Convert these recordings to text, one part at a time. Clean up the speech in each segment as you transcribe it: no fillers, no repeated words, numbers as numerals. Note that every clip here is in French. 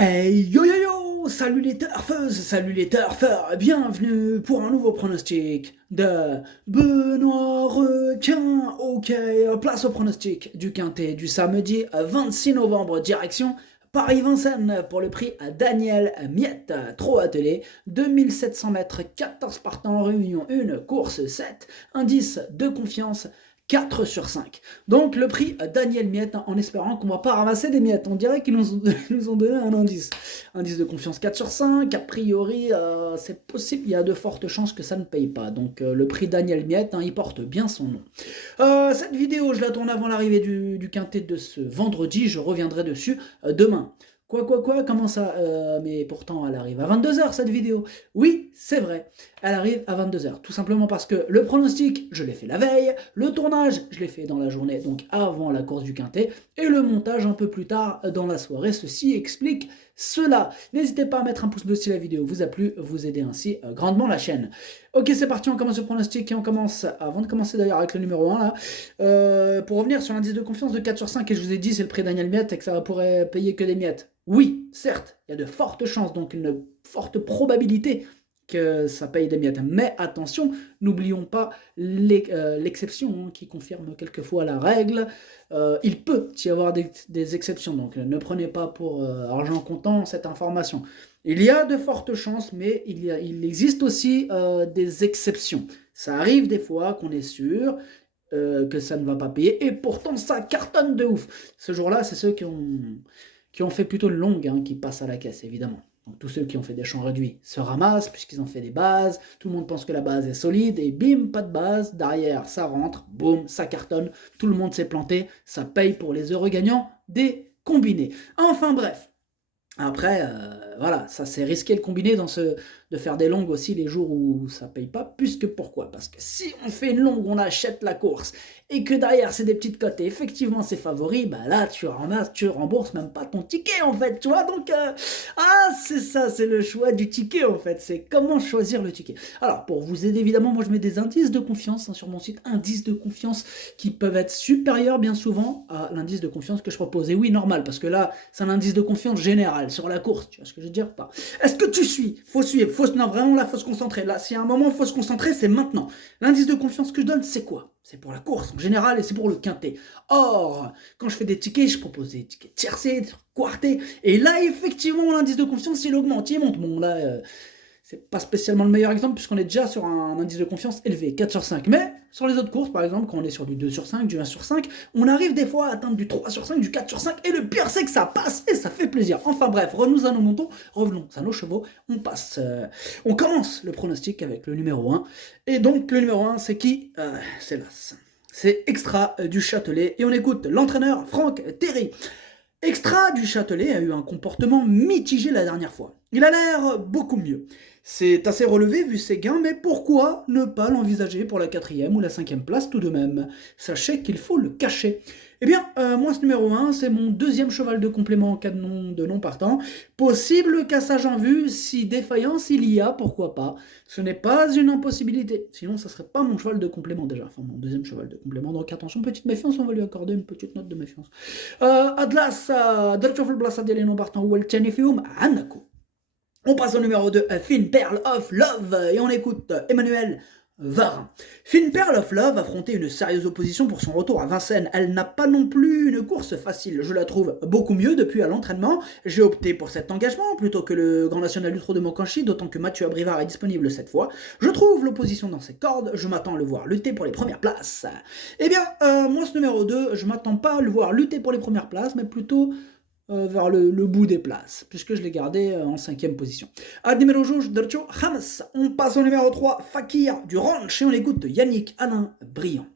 Hey yo yo yo! Salut les turfeuses, salut les turfeurs, bienvenue pour un nouveau pronostic de Benoît Requin. Ok, place au pronostic du Quintet du samedi 26 novembre, direction Paris-Vincennes pour le prix à Daniel Miette, trop attelé, 2700 mètres, 14 partants, réunion 1, course 7, indice de confiance 4 sur 5. Donc le prix à Daniel Miette, en espérant qu'on ne va pas ramasser des miettes. On dirait qu'ils nous ont donné un indice. Indice de confiance 4 sur 5, a priori c'est possible, il y a de fortes chances que ça ne paye pas. Donc le prix Daniel Miette, il porte bien son nom. Cette vidéo, je la tourne avant l'arrivée du quintet de ce vendredi, je reviendrai dessus demain. Quoi, comment ça mais pourtant elle arrive à 22h cette vidéo. Oui, c'est vrai, elle arrive à 22h. Tout simplement parce que le pronostic, je l'ai fait la veille, le tournage, je l'ai fait dans la journée, donc avant la course du quintet, et le montage un peu plus tard dans la soirée. Ceci explique cela. N'hésitez pas à mettre un pouce bleu si la vidéo vous a plu, vous aidez ainsi grandement la chaîne. Ok, c'est parti, on commence le pronostic et on commence, avant de commencer d'ailleurs avec le numéro 1 là, pour revenir sur l'indice de confiance de 4 sur 5, et je vous ai dit c'est le prix Daniel Miette et que ça pourrait payer que des miettes. Oui, certes, il y a de fortes chances, donc une forte probabilité que ça paye des miettes. Mais attention, n'oublions pas l'exception qui confirme quelquefois la règle. Il peut y avoir des exceptions, donc ne prenez pas pour argent comptant cette information. Il y a de fortes chances, mais il existe aussi des exceptions. Ça arrive des fois qu'on est sûr que ça ne va pas payer, et pourtant ça cartonne de ouf. Ce jour-là, c'est ceux qui ont fait plutôt une longue, qui passent à la caisse, évidemment. Donc tous ceux qui ont fait des champs réduits se ramassent, puisqu'ils ont fait des bases, tout le monde pense que la base est solide, et bim, pas de base, derrière ça rentre, boum, ça cartonne, tout le monde s'est planté, ça paye pour les heureux gagnants des combinés. Enfin bref, après, voilà, ça c'est risqué le combiné de faire des longues aussi les jours où ça paye pas, puisque pourquoi? Parce que si on fait une longue, on achète la course, et que derrière c'est des petites cotes, et effectivement c'est favori, bah là tu ramasses, tu rembourses même pas ton ticket en fait, tu vois, donc c'est ça, c'est le choix du ticket en fait, c'est comment choisir le ticket. Alors pour vous aider évidemment, moi je mets des indices de confiance sur mon site, indices de confiance qui peuvent être supérieurs bien souvent à l'indice de confiance que je propose, et oui normal, parce que là c'est un indice de confiance général sur la course, tu vois ce que je veux dire? Pas. Est-ce que tu suis? Faut suivre, non vraiment là faut se concentrer, là s'il y a un moment faut se concentrer, c'est maintenant. L'indice de confiance que je donne c'est quoi? C'est pour la course en général et c'est pour le quintet. Or, quand je fais des tickets, je propose des tickets tiercés, quartés, et là effectivement l'indice de confiance il augmente, il monte. Bon là, c'est pas spécialement le meilleur exemple puisqu'on est déjà sur un indice de confiance élevé, 4 sur 5. Mais sur les autres courses, par exemple, quand on est sur du 2 sur 5, du 1 sur 5, on arrive des fois à atteindre du 3 sur 5, du 4 sur 5, et le pire c'est que ça passe et ça fait plaisir. Enfin bref, revenons à nos montons, revenons à nos chevaux, on passe. On commence le pronostic avec le numéro 1. Et donc le numéro 1 c'est qui? C'est l'As. C'est Extra du Châtelet et on écoute l'entraîneur Franck Terry. Extra du Châtelet a eu un comportement mitigé la dernière fois. Il a l'air beaucoup mieux. C'est assez relevé vu ses gains, mais pourquoi ne pas l'envisager pour la 4e ou la 5e place tout de même? Sachez qu'il faut le cacher. Eh bien, moi ce numéro 1, c'est mon deuxième cheval de complément en cas de non partant. Possible cassage en vue, si défaillance il y a, pourquoi pas. Ce n'est pas une impossibilité. Sinon, ça serait pas mon cheval de complément déjà. Enfin, mon deuxième cheval de complément. Donc attention, petite méfiance, on va lui accorder une petite note de méfiance. Atlas, درتشوف البلاصه ديالي نو بارتون هو الثاني فيهم عندكم. On passe au numéro 2, Fine Pearl of Love, et on écoute Emmanuel Varin. Fine Pearl of Love affrontait une sérieuse opposition pour son retour à Vincennes. Elle n'a pas non plus une course facile. Je la trouve beaucoup mieux depuis à l'entraînement. J'ai opté pour cet engagement plutôt que le Grand National du Trot de Mokanchi, d'autant que Mathieu Abrivard est disponible cette fois. Je trouve l'opposition dans ses cordes. Je m'attends à le voir lutter pour les premières places. Eh bien, moi ce numéro 2, je m'attends pas à le voir lutter pour les premières places, mais plutôt vers le bout des places, puisque je l'ai gardé en 5e position. Ad numéro rouge, Dercho Hamas. On passe au numéro 3, Fakir du Ranch, et on écoute Yannick Alain Briand.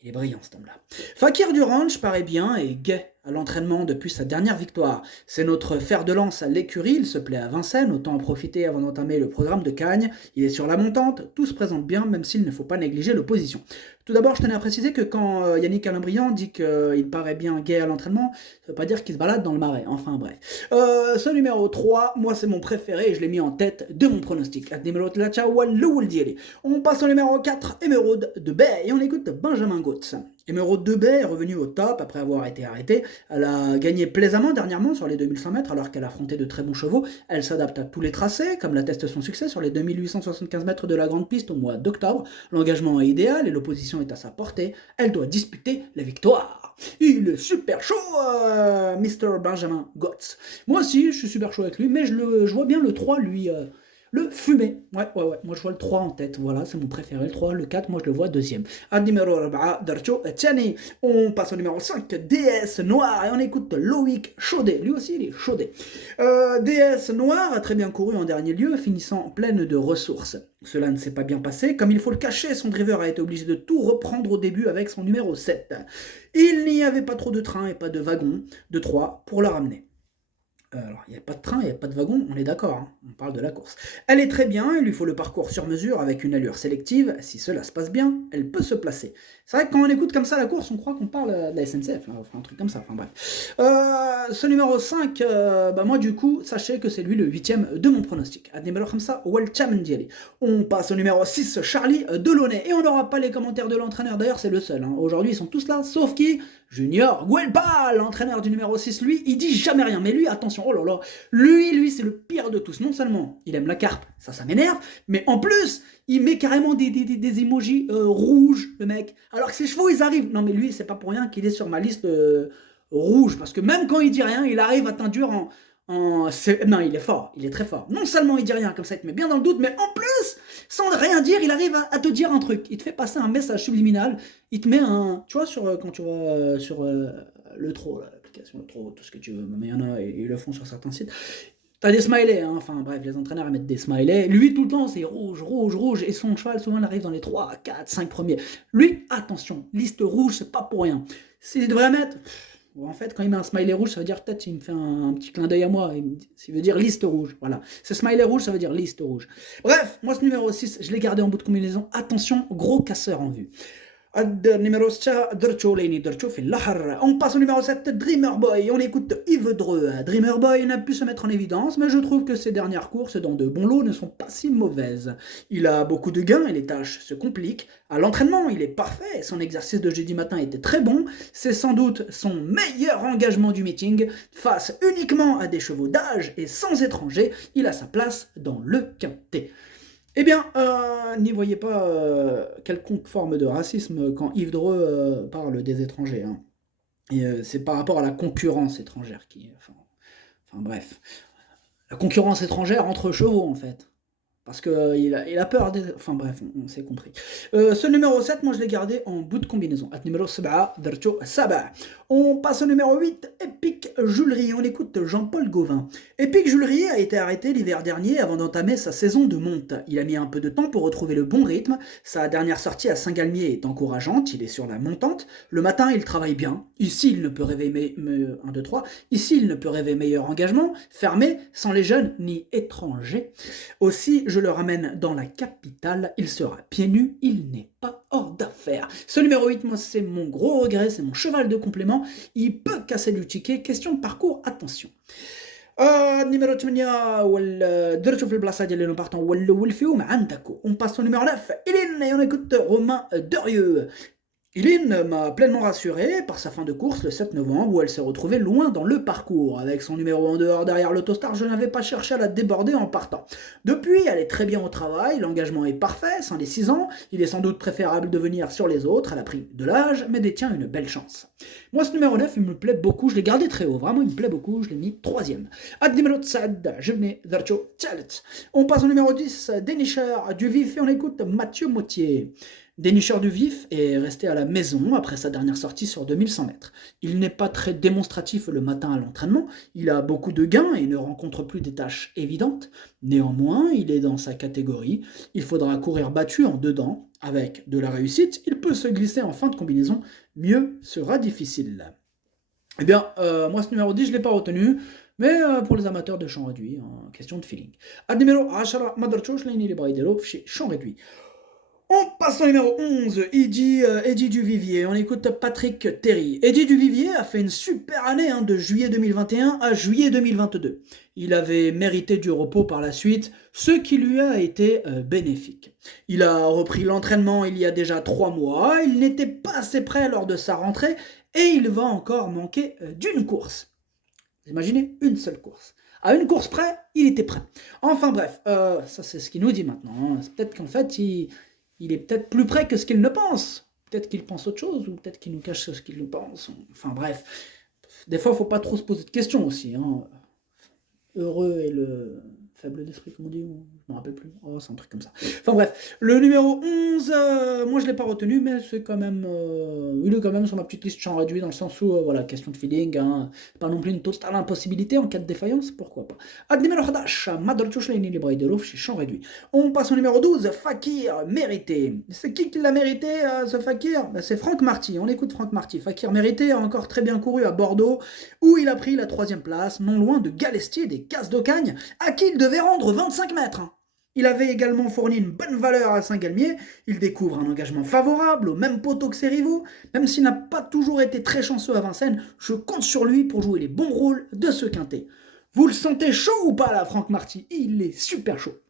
Il est brillant cet homme-là. Fakir du Ranch paraît bien et gai à l'entraînement depuis sa dernière victoire. C'est notre fer de lance à l'écurie, il se plaît à Vincennes, autant en profiter avant d'entamer le programme de Cagnes. Il est sur la montante, tout se présente bien, même s'il ne faut pas négliger l'opposition. Tout d'abord, je tenais à préciser que quand Yannick Alain Briand dit qu'il paraît bien gai à l'entraînement, ça veut pas dire qu'il se balade dans le marais, enfin bref. Ce numéro 3, moi c'est mon préféré et je l'ai mis en tête de mon pronostic. On passe au numéro 4, Émeraude de Bay, et on écoute Benjamin Gautz. Numéro 2B est revenue au top après avoir été arrêtée. Elle a gagné plaisamment dernièrement sur les 2100 mètres alors qu'elle affrontait de très bons chevaux. Elle s'adapte à tous les tracés, comme l'atteste son succès sur les 2875 mètres de la grande piste au mois d'octobre. L'engagement est idéal et l'opposition est à sa portée. Elle doit disputer la victoire. Il est super chaud, Mr. Benjamin Gotts. Moi aussi, je suis super chaud avec lui, mais je vois bien le 3, lui, le fumer. Ouais. Moi, je vois le 3 en tête. Voilà, c'est mon préféré. Le 3, le 4, moi, je le vois deuxième. Numéro 4, Darcho Tiani. On passe au numéro 5, DS Noir. Et on écoute Loïc Chaudet. Lui aussi, il est chaudé. DS Noir a très bien couru en dernier lieu, finissant pleine de ressources. Cela ne s'est pas bien passé. Comme il faut le cacher, son driver a été obligé de tout reprendre au début avec son numéro 7. Il n'y avait pas trop de train et pas de wagon de 3 pour la ramener. Alors, il n'y a pas de train, il n'y a pas de wagon, on est d'accord, hein, on parle de la course. Elle est très bien, il lui faut le parcours sur mesure avec une allure sélective. Si cela se passe bien, elle peut se placer. C'est vrai que quand on écoute comme ça la course, on croit qu'on parle de la SNCF, là, enfin un truc comme ça, enfin bref. Ce numéro 5, moi du coup, sachez que c'est lui le 8ème de mon pronostic. On passe au numéro 6, Charlie Delaunay. Et on n'aura pas les commentaires de l'entraîneur, d'ailleurs c'est le seul. Hein. Aujourd'hui ils sont tous là, sauf qui Junior Guelpa, l'entraîneur du numéro 6, lui, il dit jamais rien. Mais lui, attention, oh là là, lui, c'est le pire de tous. Non seulement il aime la carpe, ça m'énerve, mais en plus, il met carrément des emojis rouges, le mec. Alors que ses chevaux, ils arrivent. Non, mais lui, c'est pas pour rien qu'il est sur ma liste rouge. Parce que même quand il dit rien, il arrive à t'induire Non, il est fort, il est très fort. Non seulement il dit rien, comme ça il te met bien dans le doute, mais en plus, sans rien dire, il arrive à te dire un truc. Il te fait passer un message subliminal. Il te met un... Tu vois, quand tu vois sur le Tro, l'application le Tro, tout ce que tu veux, mais il y en a, ils le font sur certains sites. T'as des smileys, hein. Enfin bref, les entraîneurs mettent des smileys. Lui, tout le temps, c'est rouge, rouge, rouge. Et son cheval, souvent, il arrive dans les 3, 4, 5 premiers. Lui, attention, liste rouge, c'est pas pour rien. S'il devrait mettre... En fait, quand il met un smiley rouge, ça veut dire peut-être qu'il me fait un petit clin d'œil à moi. Il veut dire liste rouge. Voilà. Ce smiley rouge, ça veut dire liste rouge. Bref, moi, ce numéro 6, je l'ai gardé en bout de combinaison. Attention, gros casseur en vue. Numéro 6, Dercho Leni Dercho fait l'ahar. On passe au numéro 7, Dreamer Boy. On écoute Yves Dreux. Dreamer Boy n'a pu se mettre en évidence, mais je trouve que ses dernières courses dans de bons lots ne sont pas si mauvaises. Il a beaucoup de gains et les tâches se compliquent. À l'entraînement, il est parfait. Son exercice de jeudi matin était très bon. C'est sans doute son meilleur engagement du meeting. Face uniquement à des chevaux d'âge et sans étrangers, il a sa place dans le quintet. Eh bien, n'y voyez pas quelconque forme de racisme quand Yves Dreux parle des étrangers. Hein. Et c'est par rapport à la concurrence étrangère qui... Enfin bref. La concurrence étrangère entre chevaux, en fait. Parce qu'il a peur des... Enfin bref, on s'est compris. Ce numéro 7, moi je l'ai gardé en bout de combinaison. At numéro 7, Darcho Saba. On passe au numéro 8, Epic Julerie. On écoute Jean-Paul Gauvin. Epic Julerie a été arrêté l'hiver dernier avant d'entamer sa saison de monte. Il a mis un peu de temps pour retrouver le bon rythme. Sa dernière sortie à Saint-Galmier est encourageante. Il est sur la montante. Le matin, il travaille bien. Ici, il ne peut rêver... 1, 2, 3. Ici, il ne peut rêver meilleur engagement. Fermé, sans les jeunes ni étrangers. Aussi, je le ramène dans la capitale, il sera pieds nus, il n'est pas hors d'affaire. Ce numéro 8, moi, c'est mon gros regret, c'est mon cheval de complément. Il peut casser du ticket. Question de parcours, attention. numéro 8 درتو في البلاصه ديال اللي بارطون هو الاول فيهم عندكو. On passe au numéro 9, Hélène, et on écoute Romain Derieux. Hélène m'a pleinement rassuré par sa fin de course le 7 novembre où elle s'est retrouvée loin dans le parcours. Avec son numéro en dehors derrière l'autostar, je n'avais pas cherché à la déborder en partant. Depuis, elle est très bien au travail, l'engagement est parfait, sans les 6 ans, il est sans doute préférable de venir sur les autres, elle a pris de l'âge, mais détient une belle chance. Moi, ce numéro 9, il me plaît beaucoup, je l'ai gardé très haut, vraiment il me plaît beaucoup, je l'ai mis 3ème. On passe au numéro 10, Dénicheur du Vif, et on écoute Mathieu Mottier. Dénicheur du Vif est resté à la maison après sa dernière sortie sur 2100 mètres. Il n'est pas très démonstratif le matin à l'entraînement, il a beaucoup de gains et ne rencontre plus des tâches évidentes. Néanmoins, il est dans sa catégorie, il faudra courir battu en dedans. Avec de la réussite, il peut se glisser en fin de combinaison, mieux sera difficile. Eh bien, moi ce numéro 10, je ne l'ai pas retenu, mais pour les amateurs de champ réduit, en question de feeling. Ad numéro 10, ما درتوش لاني اللي بغا يديرو في شي champ réduit. On passe au numéro 11, Eddy Duvivier. On écoute Patrick Terry. Eddy Duvivier a fait une super année de juillet 2021 à juillet 2022. Il avait mérité du repos par la suite, ce qui lui a été bénéfique. Il a repris l'entraînement il y a déjà 3 mois, il n'était pas assez prêt lors de sa rentrée et il va encore manquer d'une course. Vous imaginez, une seule course. À une course près, il était prêt. Enfin bref, ça c'est ce qu'il nous dit maintenant. C'est peut-être qu'en fait, il est peut-être plus près que ce qu'il ne pense. Peut-être qu'il pense autre chose, ou peut-être qu'il nous cache ce qu'il nous pense. Enfin bref, des fois, il ne faut pas trop se poser de questions aussi. Heureux et le faible d'esprit, comme on dit, je me rappelle plus. Oh, c'est un truc comme ça. Enfin bref, le numéro 11, moi je l'ai pas retenu, mais c'est quand même, il est quand même sur ma petite liste champ réduit, dans le sens où, voilà, question de feeling, pas non plus une totale impossibilité en cas de défaillance, pourquoi pas. Ad numéro 11, Madolchouch Leini Libraïdelov chez champ réduit. On passe au numéro 12, Fakir Mérité. C'est qui l'a mérité, ce Fakir? C'est Franck Marty, on écoute Franck Marty. Fakir Mérité a encore très bien couru à Bordeaux, où il a pris la 3e place, non loin de Galestier des Cases d'Ocagne, à qui il devait rendre 25 mètres. Il avait également fourni une bonne valeur à Saint-Galmier, il découvre un engagement favorable, au même poteau que ses rivaux, même s'il n'a pas toujours été très chanceux à Vincennes, je compte sur lui pour jouer les bons rôles de ce quintet. Vous le sentez chaud ou pas là, Franck Marty? Il est super chaud.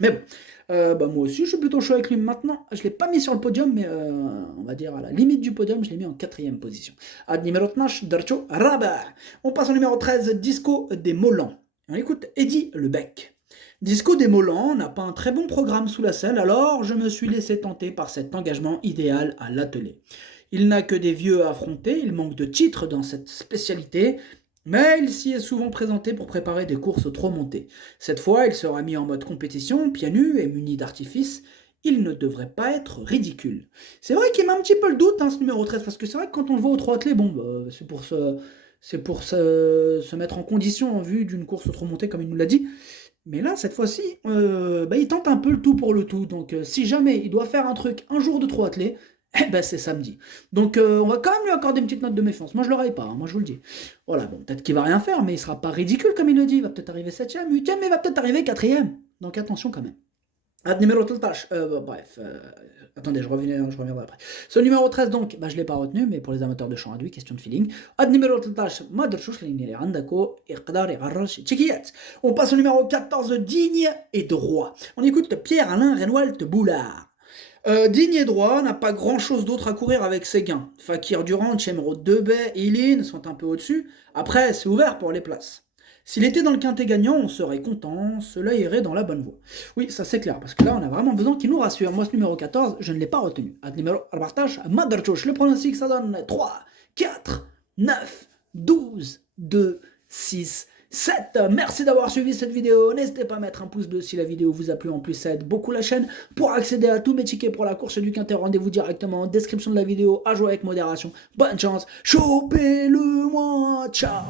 Mais bon, moi aussi je suis plutôt chaud avec lui maintenant. Je ne l'ai pas mis sur le podium, mais on va dire à la limite du podium, je l'ai mis en 4e position. Ad numéro 12, Darcho Rabat. On passe au numéro 13, Disco des Molans. On écoute Eddy Lebec. Disco des Molans n'a pas un très bon programme sous la selle, alors je me suis laissé tenter par cet engagement idéal à l'attelé. Il n'a que des vieux à affronter, il manque de titres dans cette spécialité, mais il s'y est souvent présenté pour préparer des courses trop montées. Cette fois, il sera mis en mode compétition, pieds nus et muni d'artifice. Il ne devrait pas être ridicule. C'est vrai qu'il m'a un petit peu le doute, ce numéro 13, parce que c'est vrai que quand on le voit au trot attelé, bon, c'est pour se mettre en condition en vue d'une course trop montée, comme il nous l'a dit. Mais là, cette fois-ci, il tente un peu le tout pour le tout. Donc, si jamais il doit faire un truc un jour de trot attelé, c'est samedi. Donc, on va quand même lui accorder une petite note de méfiance. Moi, je l'aurais pas, moi, je vous le dis. Voilà, bon, peut-être qu'il va rien faire, mais il sera pas ridicule, comme il le dit. Il va peut-être arriver 7e, 8e, mais il va peut-être arriver 4e. Donc, attention quand même. Ad numéro 13, attendez, je reviendrai après. Ce numéro 13, donc, je ne l'ai pas retenu, mais pour les amateurs de chant réduit, question de feeling. Ad numéro 13, on passe au numéro 14, digne et droit. On écoute Pierre-Alain Renoult Boulard. Digne et droit n'a pas grand chose d'autre à courir avec ses gains. Fakir Durand, Chemerod Debay et Ilin sont un peu au-dessus. Après, c'est ouvert pour les places. S'il était dans le quintet gagnant, on serait content, cela irait dans la bonne voie. Oui, ça c'est clair, parce que là on a vraiment besoin qu'il nous rassure. Moi ce numéro 14, je ne l'ai pas retenu. Ad numéro 14, Madarchouch, le pronostic ça donne 3, 4, 9, 12, 2, 6, 7. Merci d'avoir suivi cette vidéo. N'hésitez pas à mettre un pouce bleu si la vidéo vous a plu. En plus, ça aide beaucoup la chaîne. Pour accéder à tous mes tickets pour la course du quintet, rendez-vous directement en description de la vidéo. À jouer avec modération. Bonne chance. Chopez-le moi. Ciao.